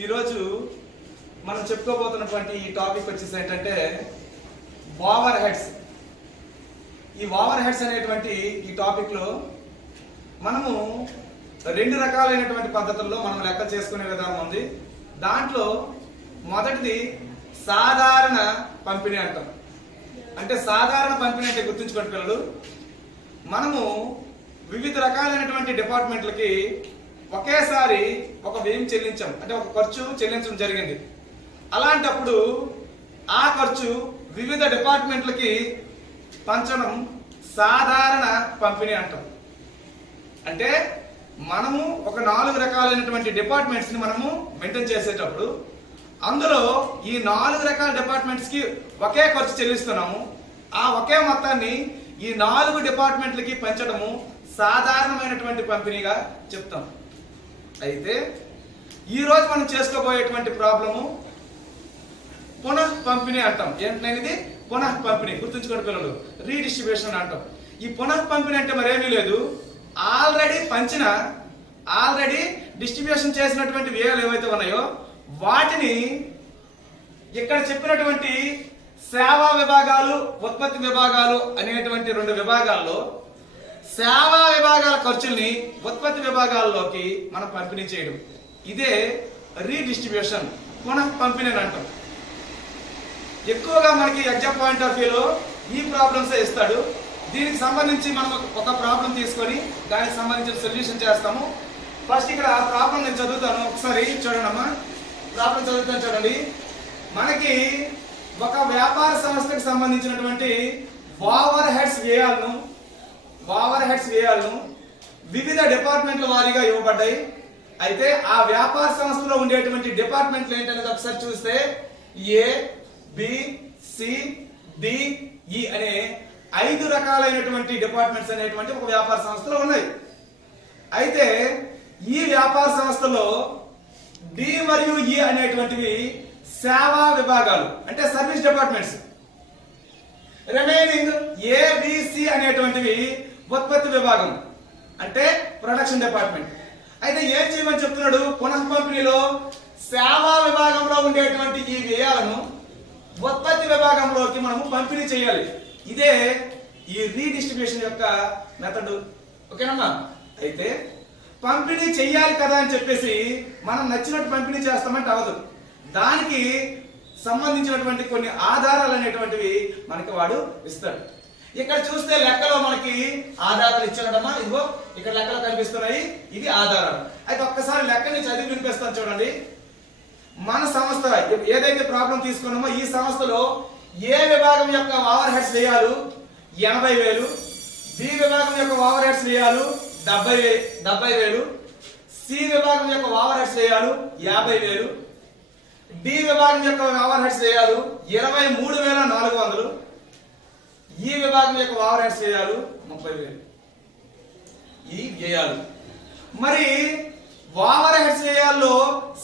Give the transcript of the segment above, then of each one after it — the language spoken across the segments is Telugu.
ఈరోజు మనం చెప్పుకోబోతున్నటువంటి ఈ టాపిక్ వచ్చేసి ఏంటంటే ఓవర్ హెడ్స్. ఈ ఓవర్ హెడ్స్ అనేటువంటి ఈ టాపిక్ లో మనము రెండు రకాలైనటువంటి పద్ధతుల్లో మనం లెక్క చేసుకునే విధానం ఉంది. దాంట్లో మొదటిది సాధారణ పంపిణీ అంటాం. అంటే సాధారణ పంపిణీ అంటే గుర్తుంచుకోండి పిల్లలు, మనము వివిధ రకాలైనటువంటి డిపార్ట్మెంట్లకి ఒకేసారి ఒక వ్యయం చెల్లించాం, అంటే ఒక ఖర్చు చెల్లించడం జరిగింది. అలాంటప్పుడు ఆ ఖర్చు వివిధ డిపార్ట్మెంట్లకి పంచడం సాధారణ పంపిణీ అంటాం. అంటే మనము ఒక 4 రకాలైనటువంటి డిపార్ట్మెంట్స్ ని మనము మెయింటైన్ చేసేటప్పుడు అందులో ఈ 4 రకాల డిపార్ట్మెంట్స్ కి ఒకే ఖర్చు చెల్లిస్తున్నాము. ఆ ఒకే మొత్తాన్ని ఈ 4 డిపార్ట్మెంట్లకి పెంచడము సాధారణమైనటువంటి పంపిణీగా చెప్తాం. అయితే ఈ రోజు మనం చేసుకోబోయేటువంటి ప్రాబ్లము పునః పంపిణీ అంటాం. ఏంటనేది పునః పంపిణీ. గుర్తుంచుకోండి పిల్లలు, రీడిస్ట్రిబ్యూషన్ అంటాం. ఈ పునః పంపిణీ అంటే మరేమీ లేదు, ఆల్రెడీ డిస్ట్రిబ్యూషన్ చేసినటువంటి వ్యయాలు ఏవైతే ఉన్నాయో వాటిని ఇక్కడ చెప్పినటువంటి సేవా విభాగాలు, ఉత్పత్తి విభాగాలు అనేటువంటి 2 విభాగాల్లో సేవా విభాగాల ఖర్చుల్ని ఉత్పత్తి విభాగాల్లోకి మనం పంపిణీ చేయడం, ఇదే రీడిస్ట్రిబ్యూషన్, పునః పంపిణీ అని అంటాం. ఎక్కువగా మనకి ఎగ్జామ్ పాయింట్ ఆఫ్ వ్యూలో ఈ ప్రాబ్లమ్స్ ఇస్తాడు. దీనికి సంబంధించి మనం ఒక ప్రాబ్లం తీసుకొని దానికి సంబంధించిన సొల్యూషన్ చేస్తాము. ఫస్ట్ ఇక్కడ ప్రాబ్లం నేను చదువుతాను, ఒకసారి చూడండి అమ్మా. ప్రాబ్లం చదువుతాను చూడండి. మనకి ఒక వ్యాపార సంస్థకు సంబంధించినటువంటి ఓవర్ హెడ్స్ వ్యయాలను వివిధ డిపార్ట్మెంట్ల వారీగా ఇవ్వబడ్డాయి. అయితే ఆ వ్యాపార సంస్థలో ఉండేటువంటి డిపార్ట్మెంట్లు ఏంటనేది ఒకసారి చూస్తే ఏ, బి, సి, డి, ఈ అనే 5 రకాలైనటువంటి డిపార్ట్మెంట్స్ అనేటువంటి ఒక వ్యాపార సంస్థలో ఉన్నాయి. అయితే ఈ వ్యాపార సంస్థలో డి మరియు ఈ అనేటువంటివి సేవా విభాగాలు, అంటే సర్వీస్ డిపార్ట్మెంట్స్. రిమైనింగ్ ఏబిసి అనేటువంటివి ఉత్పత్తి విభాగం, అంటే ప్రొడక్షన్ డిపార్ట్మెంట్. అయితే ఏం చేయమని చెప్తున్నాడు, పునః పంపిణీలో సేవా విభాగంలో ఉండేటువంటి ఈ వ్యయాలను ఉత్పత్తి విభాగంలోకి మనము పంపిణీ చేయాలి. ఇదే ఈ రీడిస్ట్రిబ్యూషన్ యొక్క మెథడ్. ఓకేనమ్మా? అయితే పంపిణీ చెయ్యాలి కదా అని చెప్పేసి మనం నచ్చినట్టు పంపిణీ చేస్తామంటే అవదు. దానికి సంబంధించినటువంటి కొన్ని ఆధారాలు అనేటువంటివి మనకి వాడు ఇస్తాడు. ఇక్కడ చూస్తే లెక్కలో మనకి ఆధారాలు ఇచ్చాడమ్మా. ఇదిగో ఇక్కడ లెక్కలు కనిపిస్తున్నాయి, ఇవి ఆధారాలు. అయితే ఒక్కసారి లెక్కని చదివి వినిపిస్తాను చూడండి. మన సంస్థ ఏదైతే ప్రాబ్లం తీసుకున్నామో ఈ సంస్థలో ఏ విభాగం యొక్క ఓవర్ హెడ్స్ వ్యయాలు 80,000, బి విభాగం యొక్క ఓవర్ హెడ్స్ వ్యయాలు 70,000, సి విభాగం యొక్క ఓవర్ హెడ్స్ వ్యయాలు 50,000, డి విభాగం యొక్క ఓవర్ హెడ్స్ వ్యయాలు 23,400, ఈ విభాగం యొక్క ఓవర్ హెడ్స్ వ్యయాలు 30,000. ఈ వ్యయాలు మరి ఓవర్ హెడ్స్ వ్యయాల్లో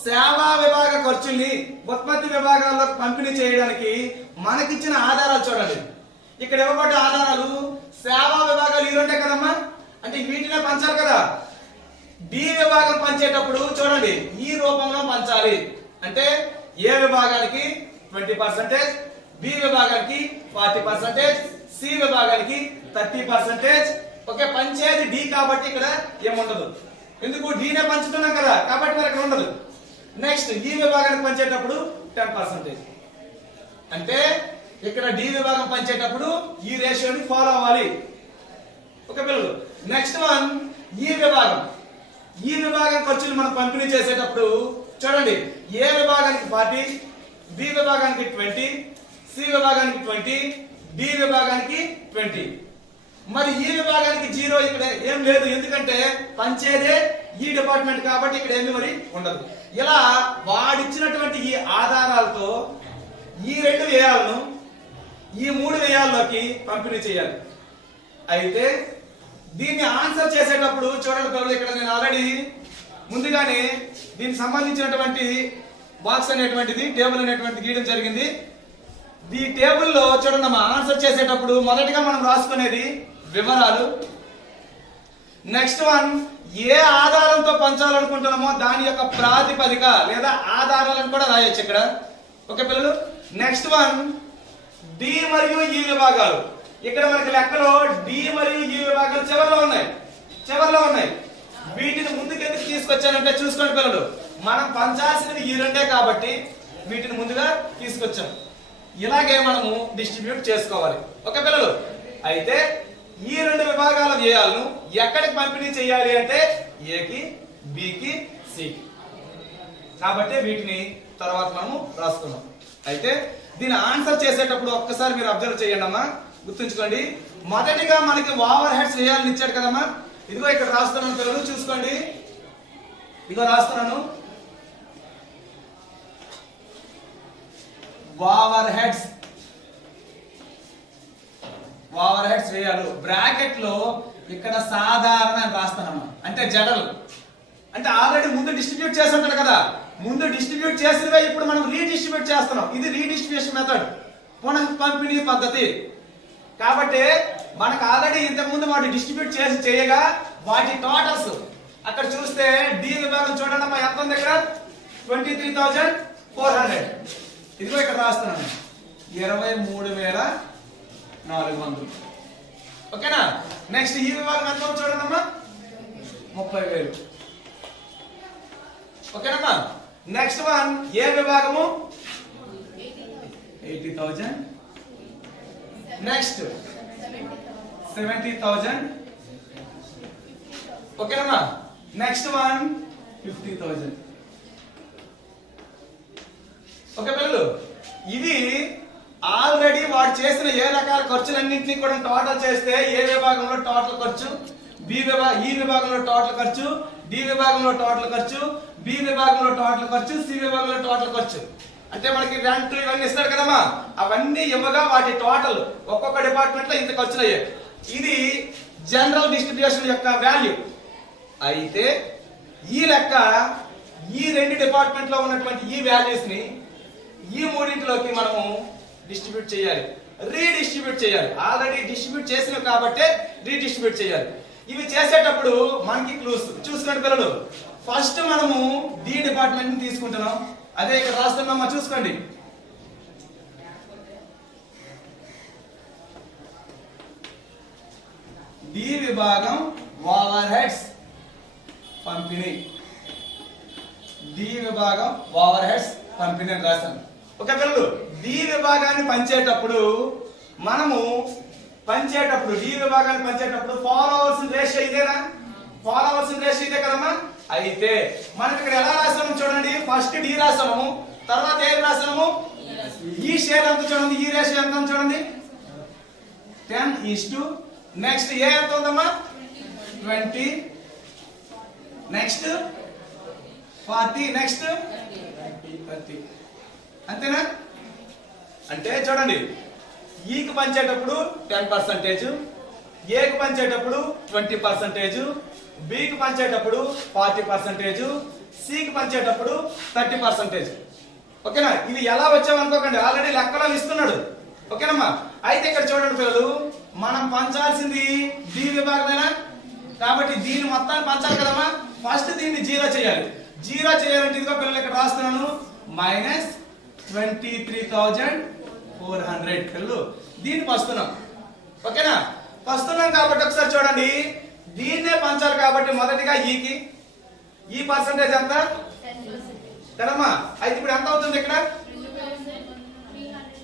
సేవా విభాగ ఖర్చుల్ని ఉత్పత్తి విభాగాల్లో పంపిణీ చేయడానికి మనకిచ్చిన ఆధారాలు చూడండి. ఇక్కడ ఇవ్వబడ్డ ఆధారాలు సేవా విభాగాలు ఈ 2 కదమ్మా, అంటే వీటినే పంచాలి కదా. డి విభాగం పంచేటప్పుడు చూడండి ఈ రూపంలో పంచాలి. అంటే ఏ విభాగానికి 20%, బి విభాగానికి 40%, సి విభాగానికి 30%. ఓకే, పంచేది డి కాబట్టి ఇక్కడ ఏముండదు, ఎందుకు డీనే పంచుతున్నాం కదా కాబట్టి మరి ఇక్కడ ఉండదు. నెక్స్ట్ ఈ విభాగానికి పంచేటప్పుడు 10%. అంటే ఇక్కడ డి విభాగం పంచేటప్పుడు ఈ రేషియోని ఫాలో అవ్వాలి. ఓకే పిల్లలు, నెక్స్ట్ వన్ ఈ విభాగం ఖర్చులు మనం పంపిణీ చేసేటప్పుడు చూడండి ఏ విభాగానికి 40, బి విభాగానికి 20, సి విభాగానికి 20, డి విభాగానికి 20. మరి ఈ విభాగానికి 0 ఇక్కడ ఏం లేదు, ఎందుకంటే పంచేదే ఈ డిపార్ట్మెంట్ కాబట్టి ఇక్కడ ఏమి మరి ఉండదు. ఇలా వాడిచ్చినటువంటి ఈ ఆధారాలతో ఈ 2 వ్యయాలను ఈ 3 వ్యయాల్లోకి పంపిణీ చేయాలి. అయితే దీన్ని ఆన్సర్ చేసేటప్పుడు చూడండి పిల్లలు, ఇక్కడ నేను ఆల్రెడీ ముందుగానే దీనికి సంబంధించినటువంటి బాక్స్ అనేటువంటిది, టేబుల్ అనేటువంటిది గీయడం జరిగింది. ఈ టేబుల్లో చూడండి ఆన్సర్ చేసేటప్పుడు మొదటిగా మనం రాసుకునేది వివరాలు, నెక్స్ట్ వన్, ఏ ఆధారంతో పంచాలనుకుంటున్నామో దాని యొక్క ప్రాతిపదిక లేదా ఆధారాలను కూడా రాయొచ్చు ఇక్కడ. ఓకే పిల్లలు. నెక్స్ట్ వన్, డి మరియు ఈ విభాగాలు. ఇక్కడ మనకి లెక్కలో డి మరియు ఈ విభాగాలు చివరిలో ఉన్నాయి. వీటిని ముందుకు ఎందుకు తీసుకొచ్చానంటే చూసుకోండి పిల్లలు, మనం పంచాల్సినవి ఈ రెండే కాబట్టి వీటిని ముందుగా తీసుకొచ్చాం. ఇలాగే మనము డిస్ట్రిబ్యూట్ చేసుకోవాలి. ఓకే పిల్లలు. అయితే ఈ రెండు విభాగాల వ్యయాలను ఎక్కడికి పంపిణీ చేయాలి అంటే ఏకి, బికి, సికి. కాబట్టి వీటిని తర్వాత మనము రాసుకున్నాం. అయితే దీని ఆన్సర్ చేసేటప్పుడు ఒక్కసారి మీరు అబ్జర్వ్ చేయండి అమ్మా, గుర్తుంచుకోండి. మొదటిగా మనకి ఓవర్ హెడ్స్ వేయాలని ఇచ్చాడు కదమ్మా. ఇదిగో ఇక్కడ రాస్తున్నాను పిల్లలు, చూసుకోండి. ఇదిగో రాస్తున్నాను, ఓవర్ హెడ్స్ వేయాలి. బ్రాకెట్ లో ఇక్కడ సాధారణ అని రాస్తానమ్మా, అంటే జనరల్. అంటే ఆల్రెడీ ముందు డిస్ట్రిబ్యూట్ చేసి ఉంటాడు కదా, ముందు డిస్ట్రిబ్యూట్ చేసినవే ఇప్పుడు మనం రీడిస్ట్రిబ్యూట్ చేస్తున్నాం. ఇది రీడిస్ట్రిబ్యూషన్ మెథడ్, పునః పంపిణీ పద్ధతి. కాబట్టి మనకు ఆల్రెడీ ఇంతకు ముందు వాటి డిస్ట్రిబ్యూట్ చేయగా వాటి టోటల్స్ అక్కడ చూస్తే డి విభాగం చూడండి అమ్మా, ఎంత ఉంది ఇక్కడ? 23,400. ఇదిగో ఇక్కడ రాస్తున్నాను 23,400. ఓకేనా. నెక్స్ట్ ఈ విభాగం ఎంత చూడండి అమ్మా, 30,000. ఓకేనమ్మా. నెక్స్ట్ వన్, ఏ విభాగము? 80,000. నెక్స్ట్ 70,000. ఓకేనమ్మా. Next one 50,000. ఓకే పిల్లలు, ఇవి ఆల్రెడీ వాడు చేసిన ఏ రకాల ఖర్చులన్నింటినీ కూడా టోటల్ చేస్తే ఏ విభాగంలో టోటల్ ఖర్చు, ఈ విభాగంలో టోటల్ ఖర్చు, డి విభాగంలో టోటల్ ఖర్చు, బి విభాగంలో టోటల్ ఖర్చు, సి విభాగంలో టోటల్ ఖర్చు. అంటే మనకి రెంట్ ఇవన్నీ ఇస్తాడు కదమ్మా, అవన్నీ ఇవ్వగా వాటి టోటల్ ఒక్కొక్క డిపార్ట్మెంట్ లో ఇంత ఖర్చులు అయ్యాయి. ఇది జనరల్ డిస్ట్రిబ్యూషన్ యొక్క వాల్యూ. అయితే ఈ లెక్క ఈ రెండు డిపార్ట్మెంట్ లో ఉన్నటువంటి ఈ వాల్యూస్ ని ఈ మూడింటిలోకి మనము డిస్ట్రిబ్యూట్ చేయాలి, రీడిస్ట్రిబ్యూట్ చేయాలి. ఆల్రెడీ డిస్ట్రిబ్యూట్ చేసినవి కాబట్టి రీడిస్ట్రిబ్యూట్ చేయాలి. ఇవి చేసేటప్పుడు మనకి క్లూస్ చూసుకోండి పిల్లలు. ఫస్ట్ మనము డి డిపార్ట్మెంట్ ని తీసుకుంటున్నాం, అదే ఇక్కడ రాస్తున్నామా చూసుకోండి. డి విభాగం ఓవర్ హెడ్స్ పంపిణీ, డి విభాగం ఓవర్ హెడ్స్ పంపిణీ అని రాస్తాను. ఓకే పిల్లలు, డి విభాగాన్ని పంచేటప్పుడు మనము డి విభాగాన్ని పంచేటప్పుడు ఫాలో అవ్వాల్సిన రేషియో ఇదేనా? ఫాలో అవ్వాల్సిన రేషియో ఇదే కదమ్మా. అయితే మనకి ఇక్కడ ఎలా రాసాము చూడండి, ఫస్ట్ డి రాసాము, తర్వాత ఏం రాసాము? ఈ షేర్ ఎంత చూడండి, ఈ రేషియో ఎంత చూడండి, 10:, నెక్స్ట్ ఏ ఎంత ఉందమ్మా 20, నెక్స్ట్ 40, నెక్స్ట్ 30. అంతేనా? అంటే చూడండి, ఈకి పంచేటప్పుడు 10%, ఏకి పంచేటప్పుడు 20%, బికి పంచేటప్పుడు 40%, సికి పంచేటప్పుడు 30%. ఓకేనా? ఇవి ఎలా వచ్చావు అనుకోకండి, ఆల్రెడీ లెక్కలో ఇస్తున్నాడు. ఓకేనమ్మా. అయితే ఇక్కడ చూడండి పిల్లలు, మనం పంచాల్సింది డి విభాగమేనా, కాబట్టి దీని మొత్తాన్ని పంచాలి కదమ్మా. ఫస్ట్ దీన్ని జీరో చేయాలి. జీరో చేయాలంటే ఇదిగో పిల్లలు ఇక్కడ రాస్తున్నాను, -23,400 పిల్లలు దీన్ని పస్తున్నాం. ఓకేనా? పస్తున్నాం కాబట్టి ఒకసారి చూడండి, దీన్నే పంచాలి కాబట్టి మొదటిగా ఈకి, ఈ పర్సంటేజ్ ఎంత కదమ్మా. అయితే ఇప్పుడు ఎంత అవుతుంది ఇక్కడ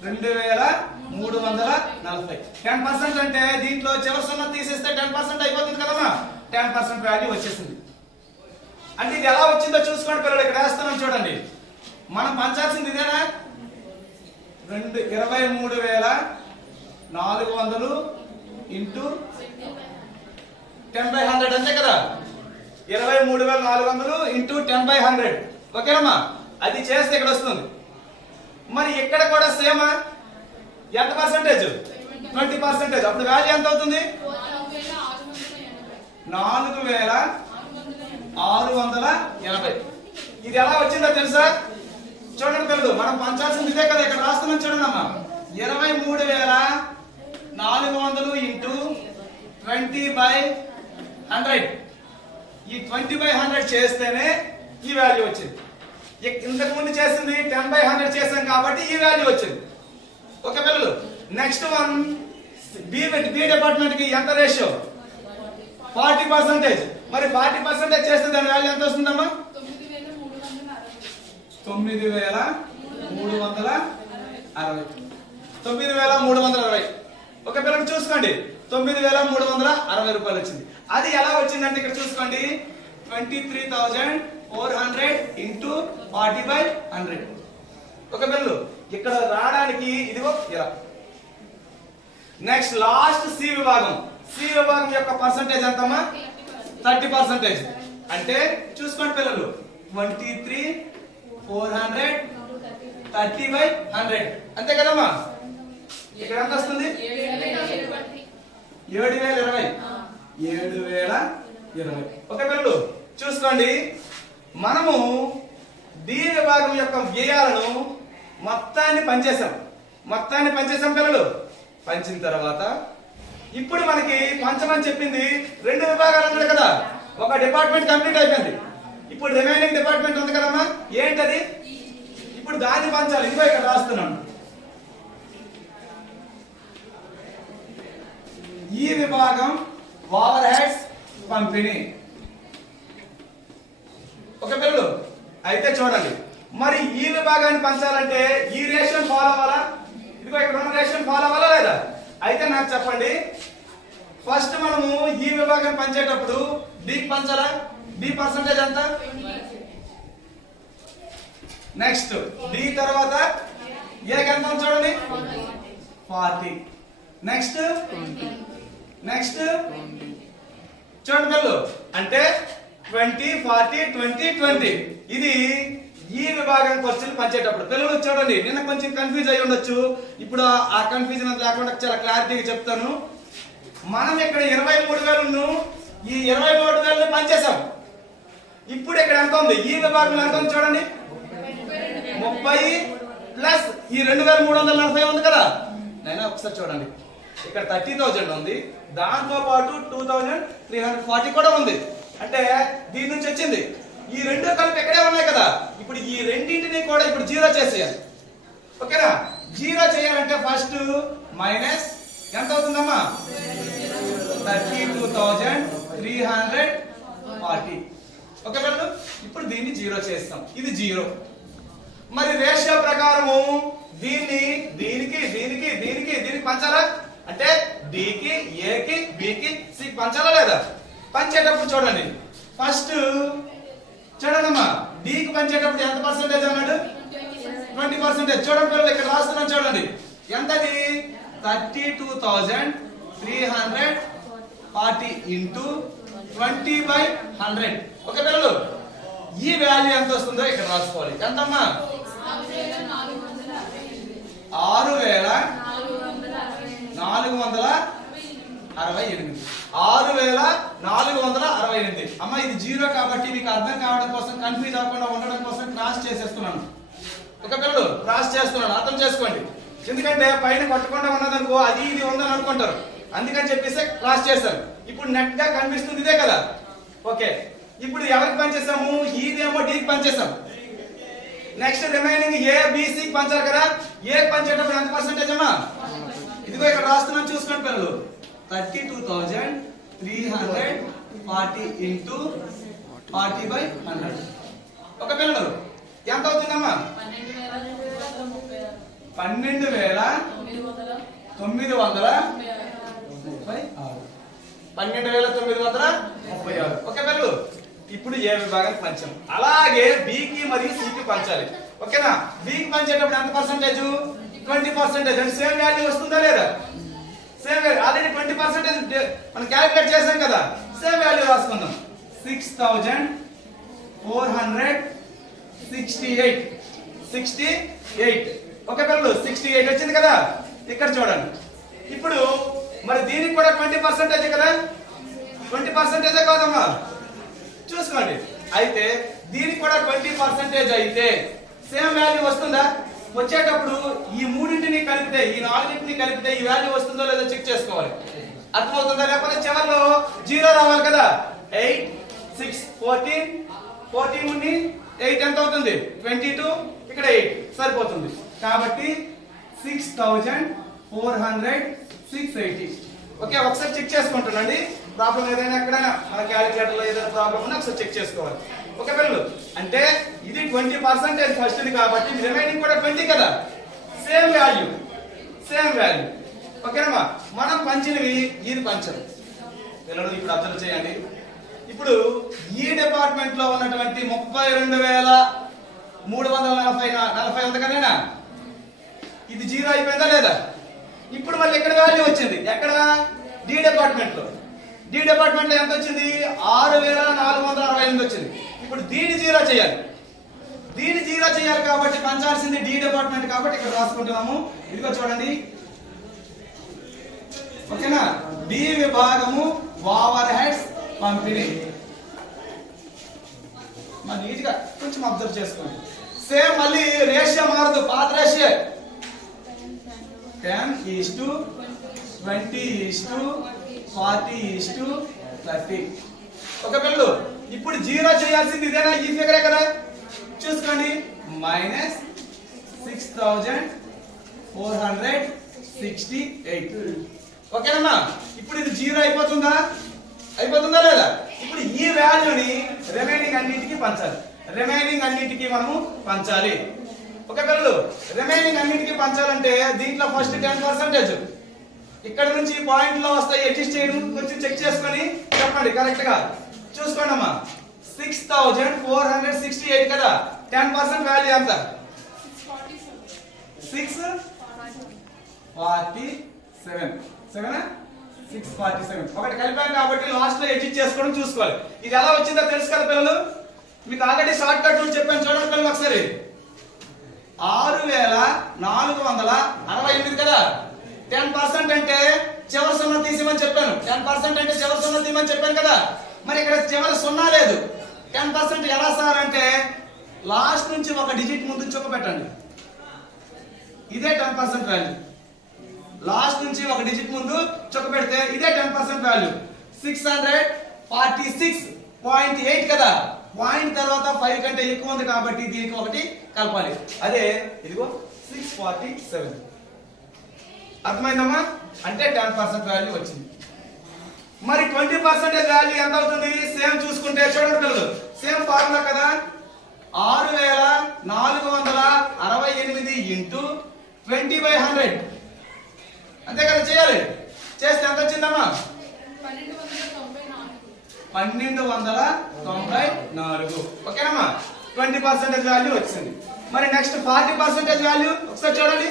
2,340. 10% అంటే దీంట్లో చివరి సున్నా తీసేస్తే 10% అయిపోతుంది కదమ్మా. 10% వాల్యూ వచ్చేసింది. అంటే ఇది ఎలా వచ్చిందో చూసుకోండి పిల్లలు, ఇక్కడ వేస్తున్నాం చూడండి. మనం పంచాల్సింది ఇదేనా, 23,400 ఇంటూ 10/100 అంతే కదా. 23,400 ఇంటూ 10/100. ఓకేనమ్మా. అది చేస్తే ఇక్కడ వస్తుంది. మరి ఇక్కడ కూడా సేమా, ఎంత పర్సెంటేజ్? 20%. అప్పుడు వాల్యూ ఎంత అవుతుంది? 4,680. ఇది ఎలా వచ్చిందో తెలుసా? చూడండి పిల్లలు, మనం పంచాల్సింది ఇదే కదా, ఇక్కడ రాస్తున్నాం చూడండి అమ్మా. 23,400 ఇంటూ 20/100. 100 ఈ 20/100 చేస్తేనే ఈ వాల్యూ వచ్చింది. ఇంతకు ముందు చేసింది 10/100 చేసాం కాబట్టి ఈ వాల్యూ వచ్చింది. ఓకే పిల్లలు, నెక్స్ట్ వన్ బి డిపార్ట్మెంట్ కి ఎంత రేషియో 40%. మరి 40% చేస్తే దాని వాల్యూ ఎంత వస్తుందమ్మా? 9,360. 9,360. ఓకే పిల్లలు చూసుకోండి, 9,360 రూపాయలు వచ్చింది. అది ఎలా వచ్చిందంటే ఇక్కడ చూసుకోండి, 23,400 ఇంటూ 40/100. ఓకే పిల్లలు, ఇక్కడ రావడానికి ఇదిగో ఇలా. నెక్స్ట్ లాస్ట్ సి విభాగం. సి విభాగం యొక్క పర్సంటేజ్ ఎంతమ్మా? 30%. అంటే చూసుకోండి పిల్లలు, 23,400 30/100 అంతే కదమ్మా. ఇక్కడ ఎంత వస్తుంది? 7,020. 7,020. ఓకే పిల్లలు చూసుకోండి, మనము డి విభాగం యొక్క వ్యయాలను మొత్తాన్ని పనిచేసాం పిల్లలు. పంచిన తర్వాత ఇప్పుడు మనకి పంచమని చెప్పింది 2 విభాగాలు ఉన్నాయి కదా, ఒక డిపార్ట్మెంట్ కంప్లీట్ అయిపోయింది. ఇప్పుడు రిమైనింగ్ డిపార్ట్మెంట్ ఉంది కదమ్మా, ఏంటది? ఇప్పుడు దాన్ని పంచాలి. ఇదిగో ఇక్కడ రాస్తున్నాను, ఈ విభాగం ఓవర్ హెడ్స్ పంపిణీ. ఓకే పిల్లలు, అయితే చూడండి, మరి ఈ విభాగాన్ని పంచాలంటే ఈ రేషన్ ఫాలో అవ్వాలా? ఇదిగో ఇక్కడ ఉన్న రేషన్ ఫాలో అవ్వాలా లేదా? అయితే నాకు చెప్పండి, ఫస్ట్ మనము ఈ విభాగాన్ని పంచేటప్పుడు డికి పంచాలా? డి పర్సంటేజ్ ఎంత? నెక్స్ట్ డి తర్వాత ఏకి ఎంత చూడండి, 40. నెక్స్ట్ చూడండి పిల్లలు, అంటే 20 40 20 20. ఇది ఈ విభాగం క్వశ్చన్ పంచేటప్పుడు. పిల్లలు చూడండి, నిన్న కొంచెం కన్ఫ్యూజ్ అయి ఉండొచ్చు, ఇప్పుడు ఆ కన్ఫ్యూజన్ లేకుండా చాలా క్లారిటీగా చెప్తాను. మనం ఇక్కడ 23,000 ఈ 23,000 పంచేసాం. ఇప్పుడు ఇక్కడ ఎంత ఉంది? ఈ విభాగంలో ఎంత ఉంది చూడండి, 30 ప్లస్ ఈ 2,340 ఉంది కదా. నైనా ఒకసారి చూడండి, ఇక్కడ 30,000 ఉంది, దాంతో పాటు 2,340 కూడా ఉంది. అంటే దీని నుంచి వచ్చింది. ఈ రెండు కలిపి ఎక్కడే ఉన్నాయి కదా. ఇప్పుడు ఈ రెండింటిని కూడా ఇప్పుడు జీరో చేసేయాలి. ఓకేనా? జీరో చేయాలంటే ఫస్ట్ మైనస్ ఎంత అవుతుందమ్మా? 32,340. ఓకే పిల్లలు, ఇప్పుడు దీన్ని జీరో చేస్తాం. ఇది జీరో. మరి రేషియో ప్రకారము దీనికి పంచాలా? అంటే డికి ఏకి బికి సికి పంచాలా లేదా? పంచేటప్పుడు చూడండి, ఫస్ట్ చూడండమ్మా, డికి పంచేటప్పుడు ఎంత పర్సెంటేజ్ అన్నాడు? 20%. చూడండి పిల్లలు, ఇక్కడ రాస్తున్నాను చూడండి, ఎంతది? 32,340 ఇంటూ 20/100. ఓకే పిల్లలు, ఈ వాల్యూ ఎంత వస్తుందో ఇక్కడ రాసుకోవాలి. ఎంతమ్మా? 6,468. 6,468. అమ్మ ఇది జీరో కాబట్టి మీకు అర్థం కావడం కోసం, కన్ఫ్యూజ్ అవ్వకుండా ఉండడం కోసం క్రాస్ చేసేస్తున్నాను. ఓకే పిల్లలు, క్రాస్ చేస్తున్నాను, అర్థం చేసుకోండి. ఎందుకంటే పైన కొట్టకుండా ఉన్నదనుకో అది ఇది ఉందని అనుకుంటారు, అందుకని చెప్పేసి క్రాస్ చేశారు. ఇప్పుడు నెట్ గా కనిపిస్తుంది ఇదే కదా. ఓకే, ఇప్పుడు ఎవరికి పనిచేసాము? ఇదేమో డికి పనిచేసాం. నెక్స్ట్ రిమైనింగ్ ఏ బిసికి పంచారు కదా. ఏ పంచేటప్పుడు ఎంత పర్సెంటేజ్ అమ్మా? ఇదిగో ఇక్కడ రాస్తున్నాను చూసుకోండి పిల్లలు, 32,340 ఇంటూ 40/100. ఒక పిల్లలు ఎంత అవుతుందమ్మా? 12,936. 12,936. ఓకే పిల్లలు, ఇప్పుడు ఏ విభాగానికి పంచాం. అలాగే బికి మరియు సికి పంచాలి. ఓకేనా? బికి పంచేటప్పుడు ఎంత పర్సెంటేజ్? 20%. అంటే సేమ్ వాల్యూ వస్తుందా లేదా? Same value. ఆల్రెడీ 20% మనం క్యాలిక్యులేట్ చేసాం కదా, సేమ్ వాల్యూ రాసుకుందాం. 6,468. ఓకే పిల్లలు, 68 వచ్చింది కదా. ఇక్కడ చూడండి, ఇప్పుడు మరి దీనికి కూడా 20% కదా. 20% కాదమ్మా, చూసుకోండి. అయితే దీనికి కూడా 20% అయితే సేమ్ వాల్యూ వస్తుందా? వచ్చేటప్పుడు ఈ మూడింటిని కలిపితే, ఈ నాలుగింటిని కలిపితే ఈ వాల్యూ వస్తుందో లేదో చెక్ చేసుకోవాలి. అర్థమవుతుందా? లేకపోతే చివరిలో 0 రావాలి కదా. 8 6 14 14 ఉండి 8 ఎంత అవుతుంది? 22 ఇక్కడ 8 సరిపోతుంది. కాబట్టి 6400 ఓకే. ఒకసారి చెక్ చేసుకుంటానండి. ప్రాబ్లం ఏదైనా ఎక్కడైనా మన క్యాలిక్యులేటర్ లో ఏదైనా ప్రాబ్లం ఉన్నా ఒకసారి చెక్ చేసుకోవాలి. ఓకే పిల్లలు, అంటే ఇది 20% ఫస్ట్ ఇది కాబట్టి రిమైనింగ్ కూడా 20 కదా. Same value. ఓకేనమ్మా. మనం పంచినవి ఇది పంచరు పిల్లలు. ఇప్పుడు అబ్జర్వ్ చేయండి. ఇప్పుడు ఈ డిపార్ట్మెంట్ లో ఉన్నటువంటి 32,340 ఉంది కదేనా, ఇది 0 అయిపోయిందా లేదా? ఇప్పుడు మళ్ళీ ఎక్కడ వాల్యూ వచ్చింది? ఎక్కడ? డి డిపార్ట్మెంట్ లో. డి డిపార్ట్మెంట్ లో ఎంత వచ్చింది? 6,468 వచ్చింది. ఇప్పుడు దీన్ని 0 చేయాలి. కాబట్టి పంచాల్సింది డి డిపార్ట్మెంట్ కాబట్టి ఇక్కడ రాసుకుంటున్నాము. ఇదిగో చూడండి. ఓకేనా? డి విభాగము ఓవర్ హెడ్స్ పంపిణీ. మరి నీట్ గా కొంచెం అబ్జర్వ్ చేసుకోండి. సేమ్ మళ్ళీ రేషియో మారదు, పాత రేషియో 10:20:40:30. ఓకే పిల్లలు, ఇప్పుడు 0 చేయాల్సింది ఇదేనా? ఈ ఫిగరే కదా. చూసుకోండి. -6,468. ఓకేనమ్మా. ఇప్పుడు ఇది 0 అయిపోతుందా లేదా? ఇప్పుడు ఈ వాల్యూని రిమైనింగ్ అన్నిటికీ మనము పంచాలి. ఓకే పిల్లలు, రిమైనింగ్ అన్నిటికీ పంచాలంటే దీంట్లో ఫస్ట్ 10% ఇక్కడ నుంచి పాయింట్ లో వస్తాయి. అడ్జస్ట్ చేయడం కొంచెం చెక్ చేసుకొని చెప్పండి కరెక్ట్ గా. చూసుకోండి అమ్మా. 6,468 కదా. 10% వాల్యూ ఎంత? 647. ఒకటి కలిపాం కాబట్టి లాస్ట్ లో ఎడ్జిట్ చేసుకోవడం చూసుకోవాలి. ఇది ఎలా వచ్చిందో తెలుసు కదా పిల్లలు. మీకు ఆల్రెడీ షార్ట్ కట్ రూల్ చెప్పాను. చూడండి పిల్లలు ఒకసారి. 6,468 కదా. 10% అంటే చివరి 0 తీసిమని చెప్పాను. 10% అంటే చివరి 0 తీయమని చెప్పాను కదా. మరి ఇక్కడ చివరి 0 లేదు. 10% ఎలా సార్ అంటే లాస్ట్ నుంచి ఒక డిజిట్ ముందు చుక్క పెట్టండి. ఇదే 10% వాల్యూ. లాస్ట్ నుంచి ఒక డిజిట్ ముందు చుక్క పెడితే ఇదే 10% వాల్యూ. 646.8 కదా. పాయింట్ తర్వాత 5 కంటే ఎక్కువ ఉంది కాబట్టి దీనికి ఒకటి కలపాలి. అదే ఇదిగో 647. అర్థమైందమ్మా? అంటే 10% వాల్యూ వచ్చింది. మరి 20% వాల్యూ ఎంత అవుతుంది? సేమ్ చూసుకుంటే చూడండి పిల్లలు. సేమ్ ఫార్ములా కదా. 6,468 ఇంటూ 20/100 అంతే కదా చేయాలి. చేస్తే ఎంత వచ్చిందమ్మా? 1294. ఓకేనమ్మా. 20% వాల్యూ వచ్చింది. మరి నెక్స్ట్ 40% వాల్యూ ఒకసారి చూడండి.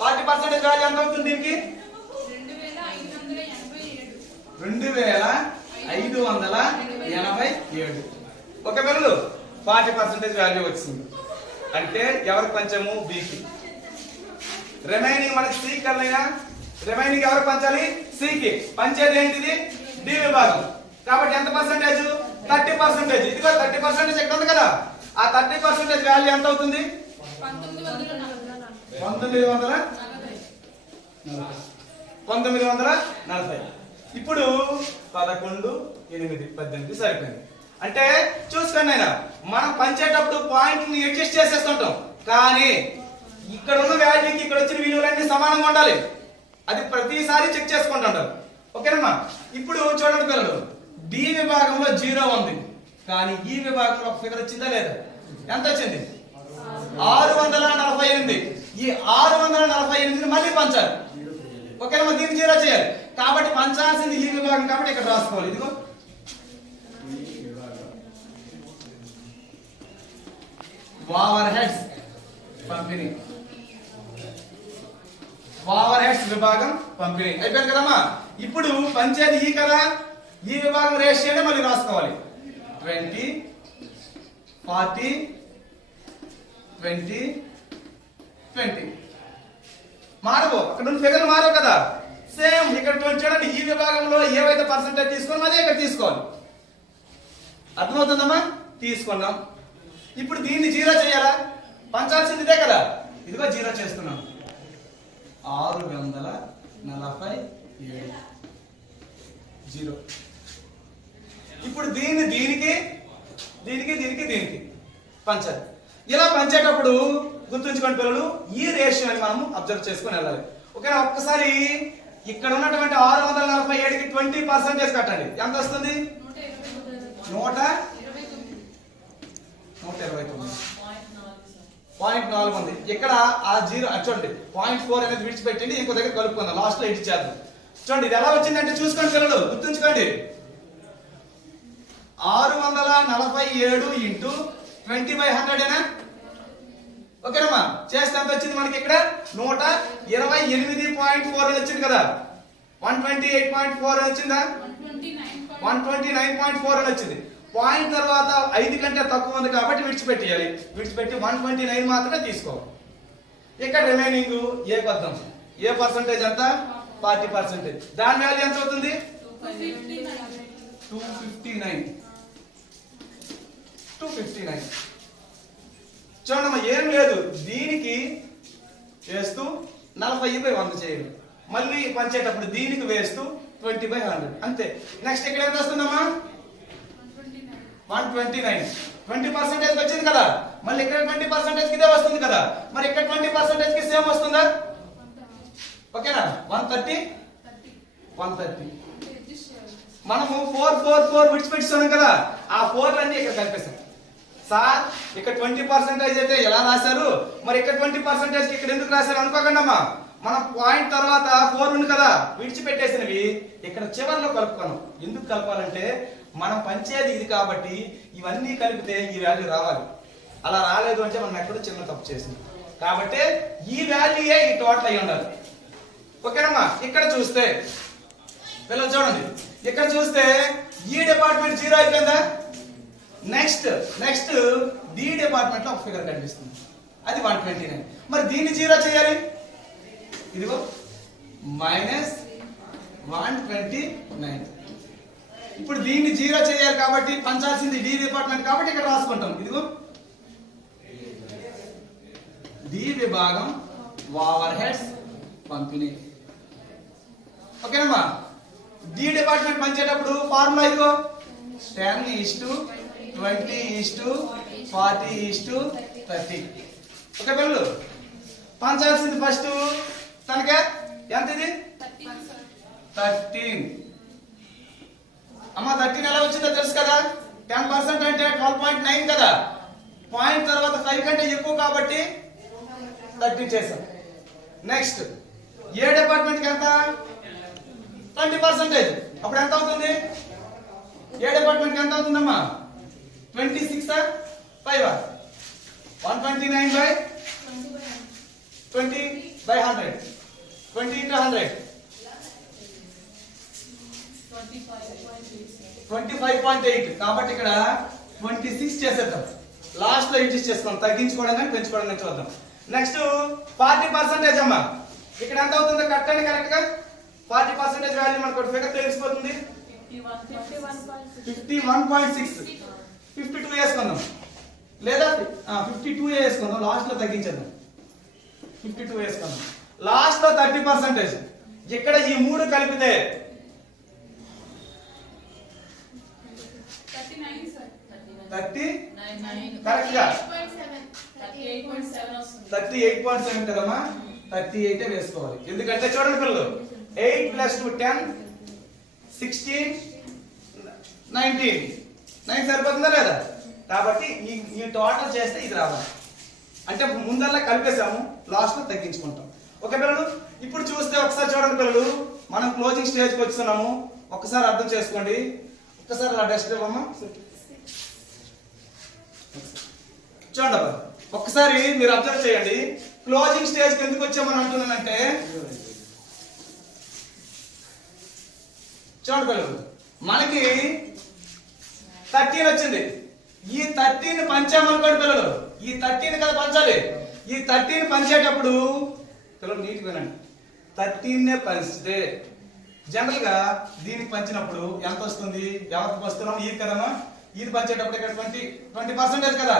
40% వాల్యూ ఎంత అవుతుంది దీనికి? 2,587. ఓకే పిల్లలు, 40% వాల్యూ వచ్చింది. అంటే ఎవరికి పంచాము? బికి. రిమైనింగ్ మనకి సి కన్నా. రిమైనింగ్ ఎవరికి పంచాలి? సికి. పంచేది ఏంటిది? డి విభాగం. కాబట్టి ఎంత పర్సెంటేజ్? 30%. ఇదిగో 30% ఎక్కడ ఉంది కదా. ఆ 30% వాల్యూ ఎంత అవుతుంది? 1940. ఇప్పుడు 11, 8, 18 సరిపోయింది. అంటే చూసుకోండి అయినా మనం పంచేటప్పుడు పాయింట్ ని అడ్జస్ట్ చేసేస్తుంటాం. కానీ ఇక్కడ ఉన్న వాల్యూకి ఇక్కడ వచ్చిన విలువలన్నీ సమానంగా ఉండాలి. అది ప్రతిసారి చెక్ చేసుకుంటుంటారు. ఓకేనమ్మా. ఇప్పుడు చూడండి పిల్లలు. డి విభాగంలో 0 ఉంది. కానీ ఈ విభాగంలో ఒక ఫిగర్ వచ్చిందా లేదా? ఎంత వచ్చింది? 648. ఈ 648 మళ్ళీ పంచాలి. ఓకేనమ్మా. దీన్ని 0 చేయాలి. కాబట్టి పంచాల్సింది ఈ విభాగం కాబట్టి ఇక్కడ రాసుకోవాలి. ఇదిగో ఓవర్ హెడ్స్ పంపిణీ. ఓవర్ హెడ్స్ విభాగం పంపిణీ అయిపోయింది కదమ్మా. ఇప్పుడు పంచేది ఈ కదా. ఈ విభాగం రేషియోనే మళ్ళీ రాసుకోవాలి. 20, 40, 20, 20 మారవు. అక్కడ ఉన్న ఫిగర్ మారవు కదా. సేమ్ ఇక్కడ చూడండి. ఈ విభాగంలో ఏవైతే పర్సెంటేజ్ తీసుకున్నామో అదే ఇక్కడ తీసుకోవాలి. అర్థమవుతుందమ్మా? తీసుకున్నాం. ఇప్పుడు దీన్ని 0 చేయాలా? పంచాల్సింది ఇదే కదా. ఇదిగో 0 చేస్తున్నాం. 647 0. ఇప్పుడు దీనికి దీనికి దీనికి పంచాలి. ఇలా పంచేటప్పుడు గుర్తుంచుకోండి పిల్లలు, ఈ రేషియోని మనం అబ్జర్వ్ చేసుకొని వెళ్ళాలి. ఓకేనా? ఒక్కసారి ఇక్కడ ఉన్నటువంటి 647కి 20% కట్టండి. ఎంత వస్తుంది? 129.4 ఉంది. ఇక్కడ ఆ 0 చూడండి 0.4 అనేది విడిచిపెట్టండి, ఇంకో దగ్గర కలుపుకుందాం, లాస్ట్ లో ఇటు చేద్దాం. చూడండి ఇది ఎలా వచ్చిందంటే చూసుకోండి పిల్లలు, గుర్తుంచుకోండి. 647 ఇంటూ 20/100 ఓకేనమ్మా? చేస్తే ఎంత వచ్చింది మనకి? ఇక్కడ 128.4 అని వచ్చింది కదా. 128.4 అని వచ్చిందా? 129.4 అని వచ్చింది. పాయింట్ తర్వాత 5 కంటే తక్కువ ఉంది కాబట్టి విడిచిపెట్టేయాలి. విడిచిపెట్టి 129 మాత్రమే తీసుకోవాలి. ఇక్కడ రిమైనింగ్ ఏ పద్దాం. ఏ పర్సంటేజ్ ఎంత? 40%. దాని వాల్యూ ఎంత అవుతుంది? 259. చూడమ్మా, ఏం లేదు, దీనికి వేస్తూ 40/100 చేయండి. మళ్ళీ పంచేటప్పుడు దీనికి వేస్తూ 20/100 అంతే. నెక్స్ట్ ఇక్కడ ఎంత వస్తుందమ్మా? 129. 20% వచ్చింది కదా. మళ్ళీ ఇక్కడ 20% ఇదే వస్తుంది కదా. మరి ఇక్కడ 20% కి సేమ్ వస్తుందా? ఓకేనా? 130. మనము 4 విడిచిపెట్టిస్తున్నాం కదా, ఆ 4 అన్ని ఇక్కడ కలిపేసాం. సార్ ఇక్కడ 20% అయితే ఎలా రాశారు, మరి ఇక్కడ 20% ఇక్కడ ఎందుకు రాశారు అనుకోకండి అమ్మా. మన పాయింట్ తర్వాత 4 ఉంది కదా, విడిచిపెట్టేసినవి ఇక్కడ చివరిలో కలుపుకున్నాం. ఎందుకు కలపాలంటే మనం పంచేది ఇది కాబట్టి ఇవన్నీ కలిపితే ఈ వాల్యూ రావాలి. అలా రాలేదు అంటే మనం ఎక్కడో చిన్న తప్పు చేసింది. కాబట్టి ఈ వాల్యూయే ఈ టోటల్ అయి ఉండాలి. ఓకేనమ్మా? ఇక్కడ చూస్తే పిల్లలు చూడండి, ఇక్కడ చూస్తే ఈ డిపార్ట్మెంట్ 0 అయిపోయిందా? నెక్స్ట్ డి డిపార్ట్మెంట్ లో ఒక ఫిగర్ కనిపిస్తుంది, అది 129. మరి దీన్ని 0 చేయాలి. ఇదిగో -129. ఇప్పుడు దీన్ని 0 చేయాలి కాబట్టి పంచాల్సింది డి డిపార్ట్మెంట్ కాబట్టి ఇక్కడ రాసుకుంటాం. ఇదిగో డి విభాగం ఓవర్ హెడ్స్ పంపిణీ. ఓకేనమ్మా? డి డిపార్ట్మెంట్ పంచేటప్పుడు ఫార్ములా ఇదిగో 10:20:40:30. ఓకే పిల్లలు, పంచాల్సింది ఫస్ట్ తనకే ఎంత? ఇది 13. అమ్మ 13 ఎలా వచ్చిందో తెలుసు కదా. 10% అంటే 12.9 కదా. పాయింట్ తర్వాత 5 కంటే ఎక్కువ కాబట్టి 13 చేసాం. నెక్స్ట్ ఏ డిపార్ట్మెంట్ కి ఎంత? 20%. అప్పుడు ఎంత అవుతుంది? ఏ డిపార్ట్మెంట్ కి ఎంత అవుతుందమ్మా? 26 5 129/20/100 20 into 100 25.8. కాబట్టి ఇక్కడ 26 చేసేద్దాం. లాస్ట్ లో అడ్జస్ట్ చేసుకుందాం, తగ్గించుకోవడం కానీ పెంచుకోవడం కానీ చూద్దాం. నెక్స్ట్ 40% అమ్మా. ఇక్కడ ఎంత అవుతుందో కట్టండి కరెక్ట్ గా. 40% వాల్యూ మనకు ఫిగర్ తెలిసిపోతుంది. 51.6. 52 వేసుకుందాం, లేదా 52 వేసుకుందాం. లాస్ట్ లో తగ్గించేద్దాం, 52 వేసుకుందాం. లాస్ట్ లో 30%. ఇక్కడ ఈ 3 కలిపితే 39 కరెక్ట్ గా 38.7 కదమ్మా. 38 వేసుకోవాలి. ఎందుకంటే చూడండి పిల్లలు, 8 + 2 10 16 19 9 సరిపోతుందా లేదా? కాబట్టి ఈ టోటల్ చేస్తే ఇది రావాలి. అంటే ముందల్లా కలిపేసాము, లాస్ట్ లో తగ్గించుకుంటాం. ఓకే పిల్లలు, ఇప్పుడు చూస్తే ఒకసారి చూడండి పిల్లలు, మనం క్లోజింగ్ స్టేజ్ కి వచ్చున్నాము. ఒకసారి అర్థం చేసుకోండి. ఒక్కసారి అలా డెస్క్ ఇవ్వమ్మా. చూడండి అబ్బా, ఒక్కసారి మీరు అబ్జర్వ్ చేయండి. క్లోజింగ్ స్టేజ్ కి ఎందుకు వచ్చామని అంటున్నానంటే, చూడండి పిల్లలు, మనకి 13 వచ్చింది. ఈ 13 పంచామనుకోండి పిల్లలు, ఈ 13 కదా పంచాలి. ఈ 13 పంచేటప్పుడు పిల్లలు నీట్గా వినండి. 13 పంచితే జనరల్ గా దీనికి పంచినప్పుడు ఎంత వస్తుంది? ఎవరికి వస్తున్నాం? ఈ కదమ్మా. ఇది పంచేటప్పుడు ఇక్కడ 20% కదా.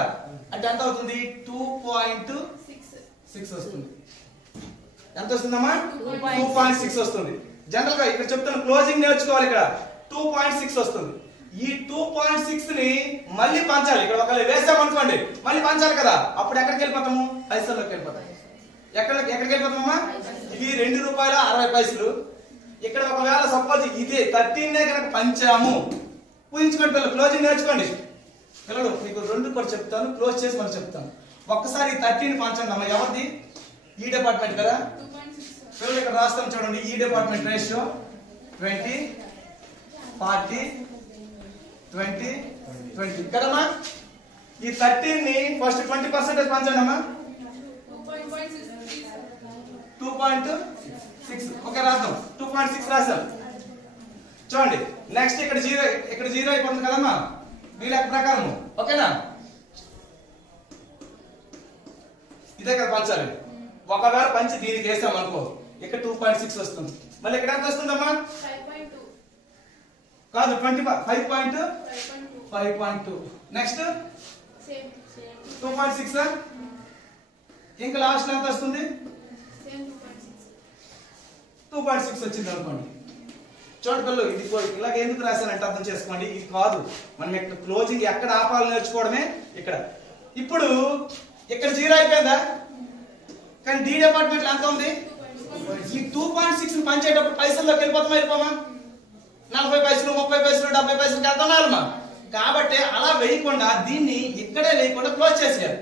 అంటే ఎంత అవుతుంది? 2.6 వస్తుంది. ఎంత వస్తుందమ్మా? 2.6 వస్తుంది. జనరల్ గా ఇక్కడ చెప్తాను క్లోజింగ్ నేర్చుకోవాలి. ఇక్కడ 2.6 వస్తుంది. ఈ 2.6 ని మళ్ళీ పంచాలి. ఇక్కడ ఒకవేళ వేసామనుకోండి మళ్ళీ పంచాలి కదా, అప్పుడు ఎక్కడికి వెళ్ళిపోతాము? పైసల్లోకి వెళ్ళిపోతాం. ఎక్కడికి వెళ్ళిపోతామమ్మా? ఇది ₹2.60. ఇక్కడ ఒకవేళ సపోజ్ ఇది 13 కనుక పంచాము, ఊహించుకోండి పిల్లలు, క్లోజింగ్ నేర్చుకోండి పిల్లలు. మీకు రెండు కూడా చెప్తాను, క్లోజ్ చేసి మరి చెప్తాను. ఒక్కసారి 13 పంచండి అమ్మా. ఎవరిది? ఈ డిపార్ట్మెంట్ కదా పిల్లలు. ఇక్కడ రాస్తాం చూడండి, ఈ డిపార్ట్మెంట్ రేషియో 20, 40, 20, 20 కదమ్మా. ఈ 13 ని ఫస్ట్ 20% పంచండి అమ్మా. 2.6. ఓకే రాద్దాం. 2.6 రాసాం చూడండి. నెక్స్ట్ ఇక్కడ జీరో అయిపోతుంది కదమ్మా మీ లెక్క ప్రకారం. ఓకేనా? ఇదే కదా పంచాలి. ఒకవేళ పంచి దీనికి వేసాం అనుకో, ఇక్కడ 2.6 వస్తుంది. మళ్ళీ ఇక్కడ ఎంత వస్తుందమ్మా? కాదు 5.2. నెక్స్ట్ 2.6. ఇంకా లాస్ట్ ఎంత వస్తుంది? 2.6 వచ్చింది అనుకోండి. చూడండి పిల్లలు, ఇది ఇలాగ ఎందుకు రాశానంటే అర్థం చేసుకోండి. ఇది కాదు, మనం ఇక్కడ క్లోజింగ్ ఎక్కడ ఆపాలి నేర్చుకోవడమే ఇక్కడ. ఇప్పుడు ఇక్కడ జీరో అయిపోయిందా? కానీ డి డిపార్ట్మెంట్ ఎంత ఉంది? ఈ 2.6 ని పంచేటప్పుడు పైసల్లోకి వెళ్ళిపోమా? 40 పైసలు, 30 పైసలు, 70 పైసలు వెళ్తున్నారమ్మా. కాబట్టి అలా వేయకుండా దీన్ని ఇక్కడే వేయకుండా క్లోజ్ చేసేయాలి.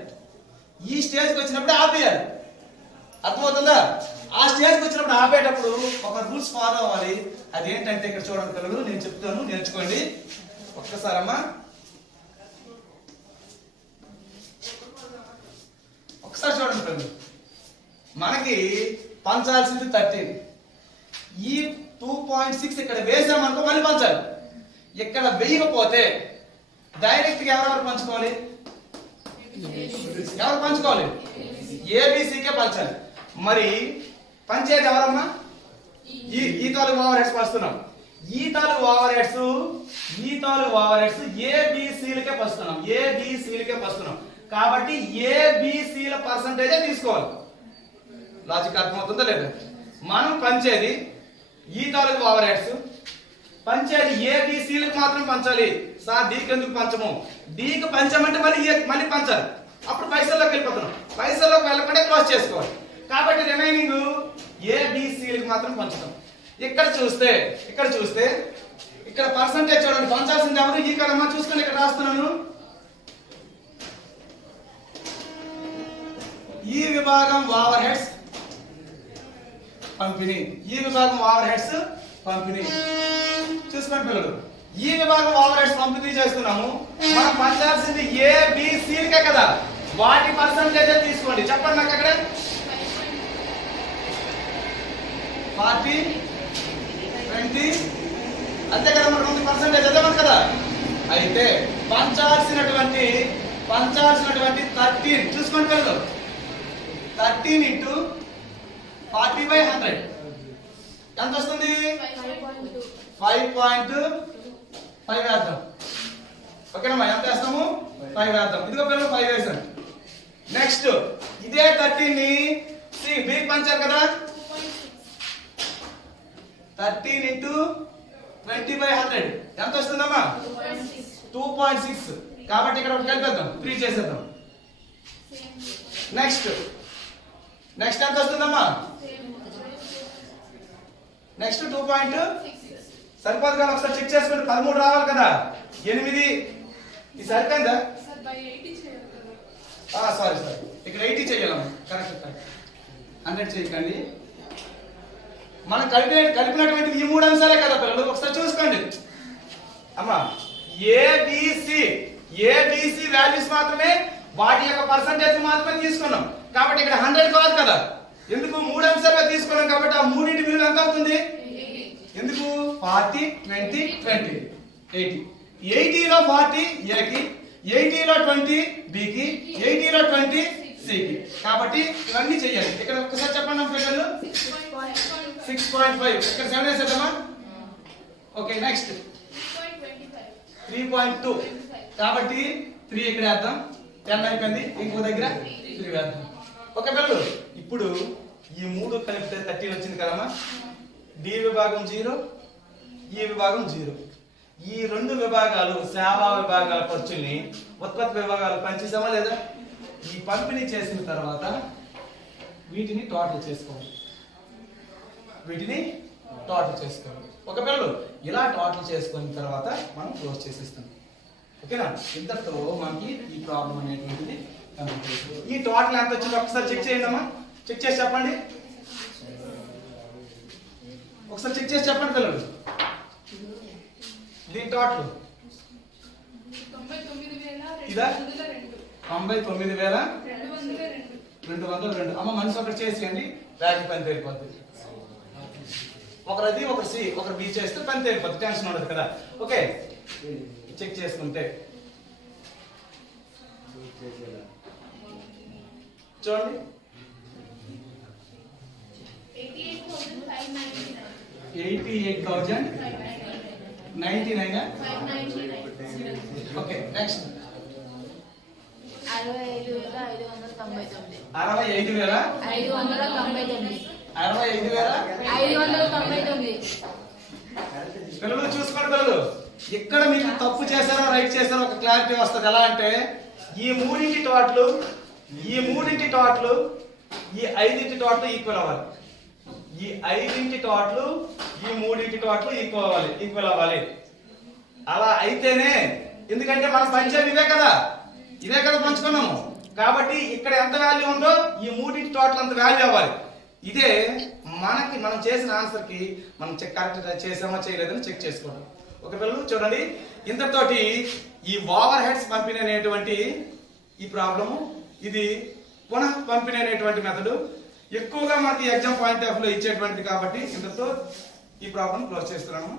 ఈ స్టేజ్కి వచ్చినప్పుడు ఆపేయాలి. అర్థమవుతుందా? ఆ స్టేజ్కి వచ్చినప్పుడు ఆపేటప్పుడు ఒక రూల్స్ ఫాలో అవ్వాలి. అదేంటంటే ఇక్కడ చూడండి పిల్లలు, నేను చెప్తాను నేర్చుకోండి ఒక్కసారమ్మా. ఒకసారి చూడండి పిల్లలు, మనకి పంచాల్సింది 13. ఈ 2.6 ఇక్కడ వేసామనుకో మళ్ళీ పంచాలి. ఇక్కడ వేయకపోతే డైరెక్ట్ గా ఎవరెవరు పంచుకోవాలి? ఎవరు పంచుకోవాలి? ఏబిసికే పంచాలి. మరి పంచేది ఎవరమ్మా? ఈ తాలూకు ఓవర్ హెడ్స్ పంచుతున్నాం. ఈ తాలూకు ఓవర్ హెడ్స్ ఏబిసిలకే పంచుతున్నాం. కాబట్టి ఏబిసిల పర్సంటేజే తీసుకోవాలి. లాజిక్ అర్థమవుతుందా లేదా? మనం పంచేది ఈ తాలూకు ఓవర్ హెడ్స్, పంచేది ఏబిసిలకు మాత్రం పంచాలి. సార్ డీకి ఎందుకు పంచము? డీకి పంచామంటే మళ్ళీ పంచాలి. అప్పుడు పైసల్లోకి వెళ్ళిపోతున్నాం. పైసల్లోకి వెళ్ళకుండా క్లోజ్ చేసుకోవాలి. కాబట్టి రిమైనింగ్ ఏబిసిలకు మాత్రం పంచుతాం. ఇక్కడ చూస్తే ఇక్కడ పర్సంటేజ్ చూడండి, పంచాల్సింది ఎవరు? ఈ కదమ్మా. చూసుకోండి, ఇక్కడ రాస్తున్నాను. ఈ విభాగం ఓవర్ హెడ్స్ పంపిణీ. చూసుకోండి పిల్లలు, ఈ విభాగం ఓవర్ హెడ్స్ పంపిణీ చేస్తున్నాము. మనం పంచాల్సింది ఏబిసిలకే కదా, వాటి పర్సంటేజ్ తీసుకోండి. చెప్పండి నాకు అక్కడ 40, 20 అంతే కదా, మరి 20% అదే మన కదా. అయితే పంచాల్సినటువంటి 13 చూసుకోండి పిల్లలు. 13 into 40/100 ఎంత వస్తుంది? 5.5 వేద్దాం. ఓకేనమ్మా, ఎంత వేస్తాము? 5 వేద్దాం. ఇదిగో పిల్లలు 5 వేసాను. నెక్స్ట్ ఇదే 13 ని బి పంచారు కదా. 13 into 20/100 ఎంత వస్తుందమ్మా? 2.6. కాబట్టి ఇక్కడ ఒకటి కలిపేద్దాం, 3 చేసేద్దాం. నెక్స్ట్ ఎంత వస్తుందమ్మా? నెక్స్ట్ 2.6 సరిపోదు కదా, ఒకసారి చెక్ చేసుకుంటే 13 రావాలి కదా. 8 ఇది సరిపోయిందా? సారీ ఇక్కడ 80 చేయాలమ్మా. కరెక్ట్ 100 చేయకండి. మనం కలిపినటువంటి ఈ 3 అంశాలే కదా పిల్లలు, ఒకసారి చూసుకోండి అమ్మా. ఏబిసి వాల్యూస్ మాత్రమే, వాటి యొక్క పర్సంటేజ్ మాత్రమే తీసుకున్నాం. కాబట్టి ఇక్కడ 100 కాదు కదా. ఎందుకు? 3 అంశాలుగా తీసుకున్నాం కాబట్టి ఆ మూడింటి విలువ ఎంత అవుతుంది? ఎందుకు? 40, 20, 20, 80. 80లో 40 ఏకి, 80లో 20 బికి, 80లో 20 సికి. కాబట్టి ఇవన్నీ చెయ్యాలి. ఇక్కడ ఒక్కసారి చెప్పండి పిల్లలు. 6.5 ఇక్కడ 7 వేసేద్దామా? ఓకే. నెక్స్ట్ 3.2 కాబట్టి 3 ఇక్కడ వేద్దాం. 10 అయిపోయింది. ఇంకో దగ్గర 3 వేద్దాం. ఓకే పిల్లలు, ఇప్పుడు ఈ 3 కలిపితే 13 వచ్చింది కదమ్మా. డి విభాగం 0, ఈ విభాగం 0. ఈ రెండు విభాగాలు సేవా విభాగాల ఖర్చుల్ని ఉత్పత్తి విభాగాలు పంచేసామా లేదా? ఈ పంపిణీ చేసిన తర్వాత వీటిని టోటల్ చేసుకోవాలి. ఒక పిల్లలు ఇలా టోటల్ చేసుకున్న తర్వాత మనం క్లోజ్ చేసేస్తాం. ఓకేనా? ఇంతటితో మనకి ఈ ప్రాబ్లం అనేటువంటిది కంప్లీట్ అయిపోయింది. ఈ టోటల్ ఎంత వచ్చిందో ఒకసారి చెక్ చేయండి అమ్మా. చెక్ చేసి చెప్పండి. ఒకసారి చెక్ చేసి చెప్పండి పిల్లలు. దీని టోటల్ ఇదా? 99,202. అమ్మ మనిషి ఒకటి చేసేయండి, బ్యాగ్ పని తేలిపోతుంది. ఒకరిది ఒకరు సి ఒకరు బి చేస్తే పని తేలిపోతుంది, టెన్షన్ ఉండదు కదా. ఓకే, చెక్ చేసుకుంటే చూడండి 88,099. Okay, next 65,599. 65,599. పిల్లలు చూసుకోండి పిల్లలు, ఇక్కడ మీకు తప్పు చేశారో రైట్ చేశారో ఒక క్లారిటీ వస్తుంది. ఎలా అంటే ఈ మూడింటి టోటల్ ఈ ఐదింటి టోటల్ ఈక్వల్ అవ్వాలి. ఈ ఐదింటి టోటల్ ఈ మూడింటి టోటల్ ఈక్వల్ అవ్వాలి. అలా అయితేనే, ఎందుకంటే మనం పంచేది ఇదే కదా పంచుకున్నాము. కాబట్టి ఇక్కడ ఎంత వాల్యూ ఉందో ఈ మూడింటి టోటల్ అంత వాల్యూ అవ్వాలి. ఇదే మనం చేసిన ఆన్సర్ కి మనం కరెక్ట్ చేసామా చేయలేదని చెక్ చేసుకోవడం. ఒక పిల్లలు చూడండి, ఇంతతోటి ఈ ఓవర్ హెడ్స్ పంపిణీ అనేటువంటి ఈ ప్రాబ్లము, ఇది పునః పంపిణీ అనేటువంటి మెథడ్ ఎక్కువగా మనకి ఎగ్జామ్ పాయింట్ ఆఫ్ లో ఇచ్చేటువంటిది. కాబట్టి ఇంతతో ఈ ప్రాబ్లం క్లోజ్ చేస్తున్నాము.